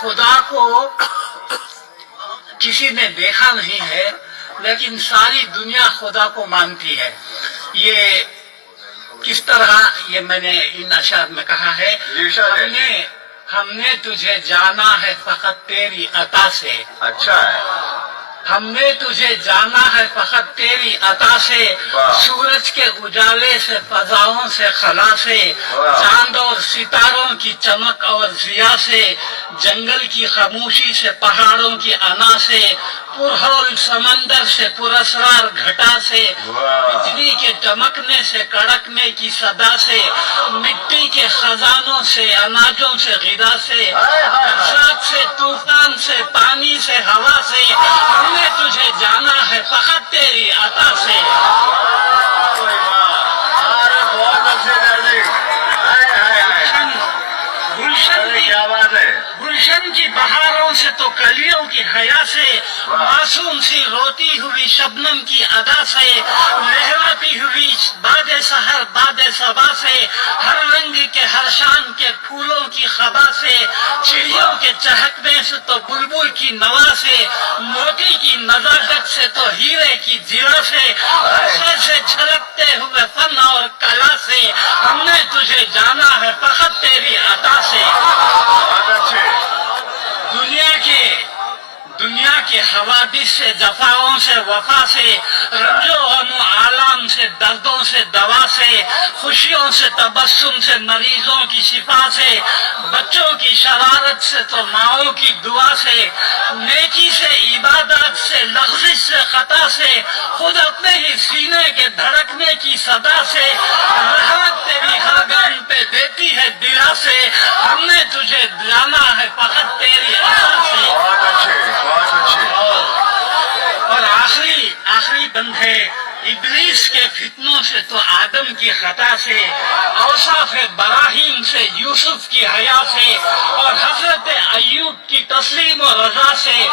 خدا کو کسی نے دیکھا نہیں ہے لیکن ساری دنیا خدا کو مانتی ہے. یہ کس طرح یہ میں نے ان اشعار میں کہا ہے. ہم نے تجھے جانا ہے فقط تیری عطا سے. اچھا ہے. ہم نے تجھے جانا ہے فقط تیری عطا سے. سورج کے اجالے سے فضاؤں سے خلا سے, چاند اور ستاروں کی چمک اور ضیا سے, جنگل کی خاموشی سے پہاڑوں کی انا سے, پرہول سمندر سے پراسرار گھٹا سے, بجلی کے چمکنے سے کڑکنے کی صدا سے, مٹی کے خزانوں سے اناجوں سے غذا سے, برسات سے طوفان سے پانی سے ہوا سے, ہم نے تجھے جانا ہے فقط تیری عطا سے. گلشن کی بہاروں سے تو کلیوں کی حیا سے, معصوم سی روتی ہوئی شبنم کی ادا سے, لہراتی ہوئی باد سحر باد صبا سے, ہر رنگ کے ہر شان کے پھولوں کی خبا سے, چڑیوں کے چہکنے سے تو بلبل کی نوا سے, موتی کی نزاکت سے تو ہیرے کی زیرہ سے, عرصے سے چھلکتے ہوئے فن اور کلا سے, ہم نے تجھے جانا ہے فقط تیری عطا سے. دنیا کے حوادث سے جفاؤں سے وفا سے, رنج و غم و آلام سے دردوں سے دوا سے, خوشیوں سے تبسم سے مریضوں کی شفا سے, بچوں کی شرارت سے تو ماؤں کی دعا سے, نیکی سے عبادت سے لغزش سے خطا سے, خود اپنے ہی سینے کے دھڑکنے کی صدا سے, رحمت تیری خاگان پہ دیتی ہے دیا سے, ہم نے تجھے جانا ہے فقط تیری عطا سے. اور آخری بند ہے, ابلیس کے فتنوں سے تو آدم کی خطا سے, اوصاف براہیم سے یوسف کی حیا سے, اور حضرت ایوب کی تسلیم و رضا سے,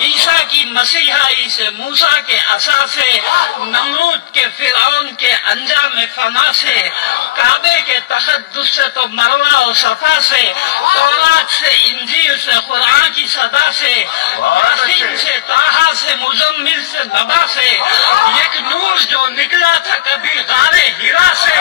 عیسیٰ کی مسیحائی سے موسیٰ کے عصا سے, نمرود کے فرعون کے انجام فنا سے, کعبے کے تقدس سے تو مروہ و صفا سے, تورات سے انجیل سے قرآن کی صدا سے, یاسین سے طٰہٰ سے مزمل سے نبا سے, ایک نور جو نکلا تھا کبھی غار ہرا سے,